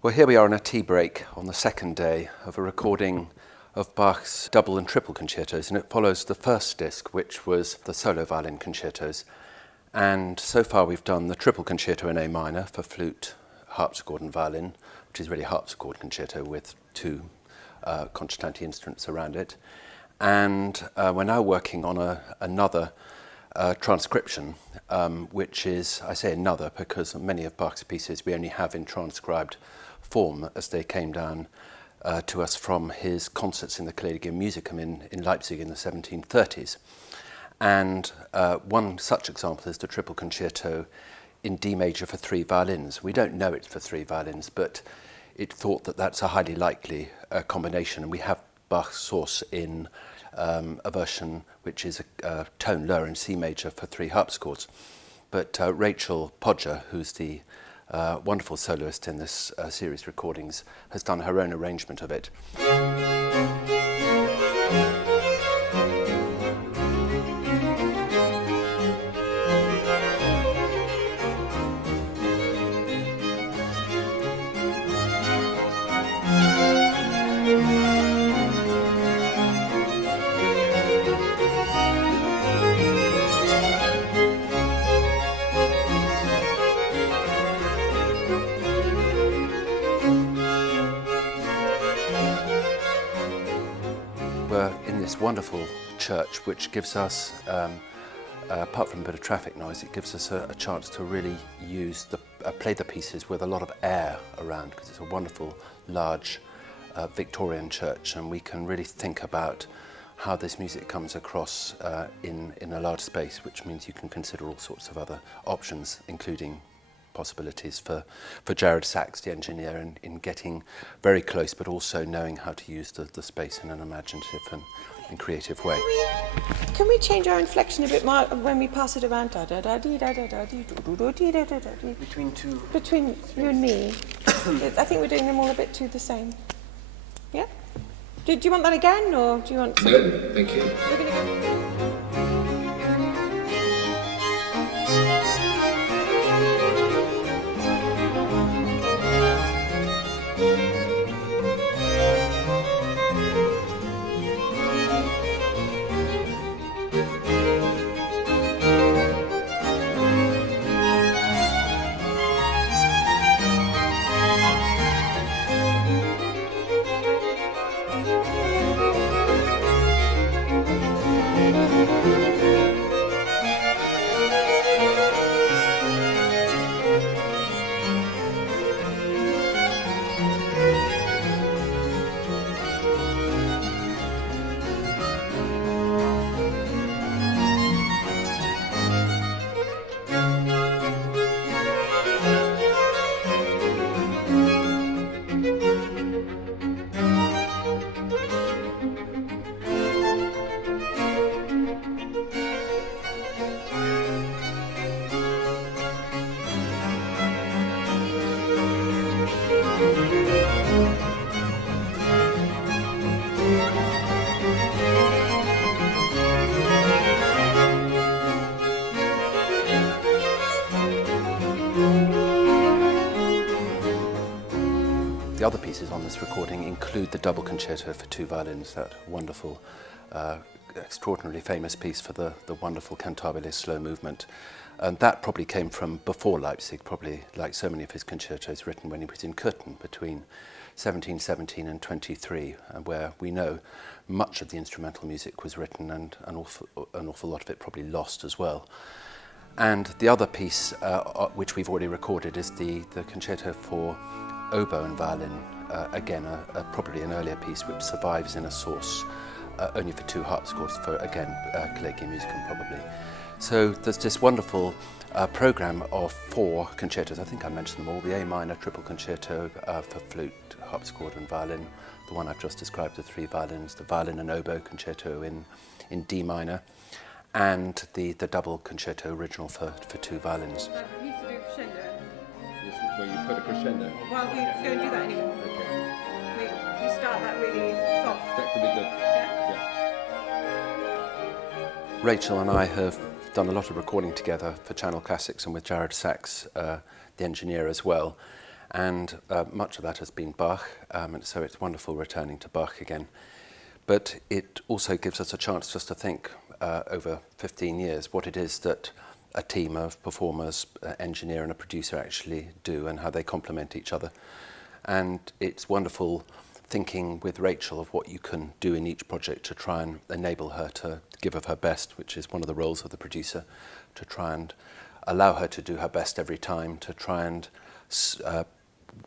Well, here we are on a tea break on the second day of a recording of Bach's double and triple concertos, and it follows the first disc, which was the solo violin concertos. And so far we've done the triple concerto in A minor for flute, harpsichord and violin, which is really a harpsichord concerto with two concertanti instruments around it. And we're now working on another transcription, which is, I say another because many of Bach's pieces we only have in transcribed form as they came down to us from his concerts in the Collegium Musicum in Leipzig in the 1730s. And one such example is the triple concerto in D major for three violins. We don't know it's for three violins, but it thought that that's a highly likely combination, and we have Bach's source in a version which is a tone lower in C major for three harpsichords. But Rachel Podger, who's the wonderful soloist in this series recordings, has done her own arrangement of it. We're in this wonderful church which gives us, apart from a bit of traffic noise, it gives us a chance to really play the pieces with a lot of air around, because it's a wonderful, large Victorian church, and we can really think about how this music comes across in a large space, which means you can consider all sorts of other options, including possibilities for Jared Sachs, the engineer, in getting very close, but also knowing how to use the space in an imaginative and creative way. Can we change our inflection a bit more when we pass it around? Between you and me. I think we're doing them all a bit too the same. Yeah? Do you want that again, or do you want something? No, thank you. We're going to go. The other pieces on this recording include the double concerto for two violins, that wonderful, extraordinarily famous piece for the wonderful cantabile slow movement. And that probably came from before Leipzig, probably like so many of his concertos, written when he was in Köthen between 1717 and 23, where we know much of the instrumental music was written, and an awful lot of it probably lost as well. And the other piece, which we've already recorded, is the concerto for oboe and violin, again probably an earlier piece which survives in a source only for two harpsichords, for again Collegium Musicum probably. So there's this wonderful program of four concertos. I think I mentioned them all: the A minor triple concerto for flute, harpsichord and violin, the one I've just described, the three violins, the violin and oboe concerto in D minor, and the double concerto original for two violins. Where you put a crescendo. Well, we don't do that anymore. Okay. We start that really soft. That could be good. Yeah. Rachel and I have done a lot of recording together for Channel Classics and with Jared Sachs, the engineer as well. and much of that has been Bach, and so it's wonderful returning to Bach again. But it also gives us a chance just to think over 15 years what it is that a team of performers, an engineer and a producer actually do and how they complement each other. And it's wonderful thinking with Rachel of what you can do in each project to try and enable her to give of her best, which is one of the roles of the producer, to try and allow her to do her best every time, to try and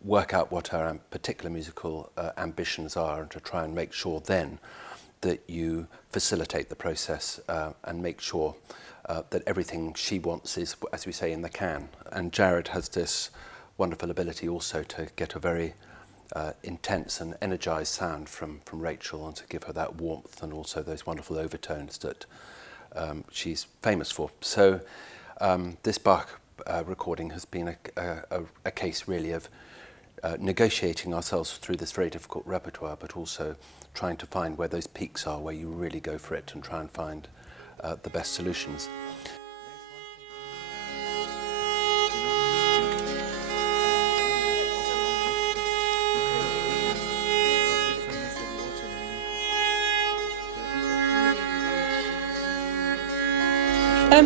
work out what her particular musical ambitions are, and to try and make sure then that you facilitate the process and make sure that everything she wants is, as we say, in the can. And Jared has this wonderful ability also to get a very intense and energized sound from Rachel, and to give her that warmth and also those wonderful overtones that she's famous for. So this Bach recording has been a case really of negotiating ourselves through this very difficult repertoire, but also trying to find where those peaks are, where you really go for it and try and find the best solutions.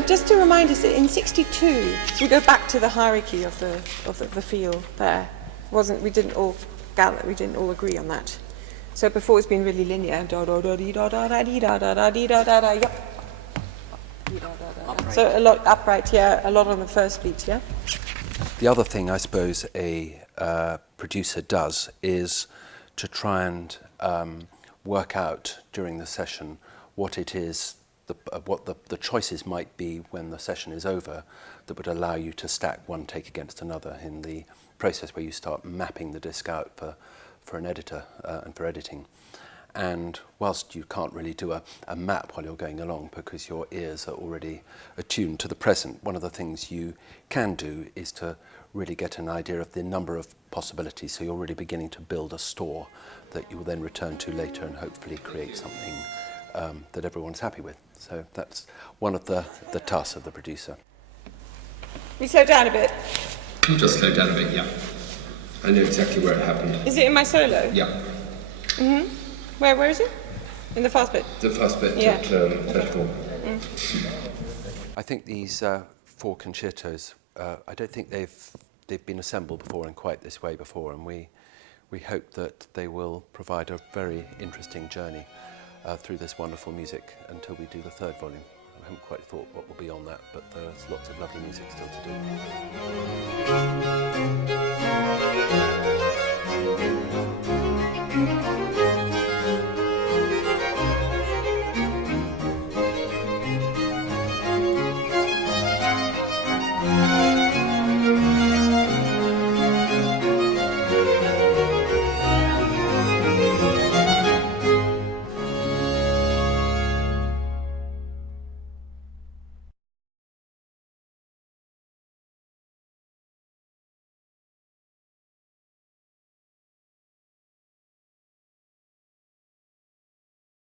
Just to remind us that in '62, we go back to the hierarchy of the feel there. We didn't all agree on that. So before it's been really linear. Da da da dee da da da dee da da da dee da da da. Yep. So a lot upright, yeah. A lot on the first beat, yeah. The other thing I suppose a producer does is to try and work out during the session what it is, what the choices might be when the session is over that would allow you to stack one take against another in the process where you start mapping the disc out for an editor and for editing. And whilst you can't really do a map while you're going along because your ears are already attuned to the present, one of the things you can do is to really get an idea of the number of possibilities, so you're really beginning to build a store that you will then return to later and hopefully create something that everyone's happy with. So that's one of the tasks of the producer. We slow down a bit. Just slow down a bit, yeah. I know exactly where it happened. Is it in my solo? Yeah. Mm-hmm. Where is it? In the fast bit? The fast bit Yeah. at 34. I think these 4 concertos, I don't think they've been assembled before in quite this way before, and we hope that they will provide a very interesting journey through this wonderful music until we do the 3rd volume. I haven't quite thought what will be on that, but there's lots of lovely music still to do.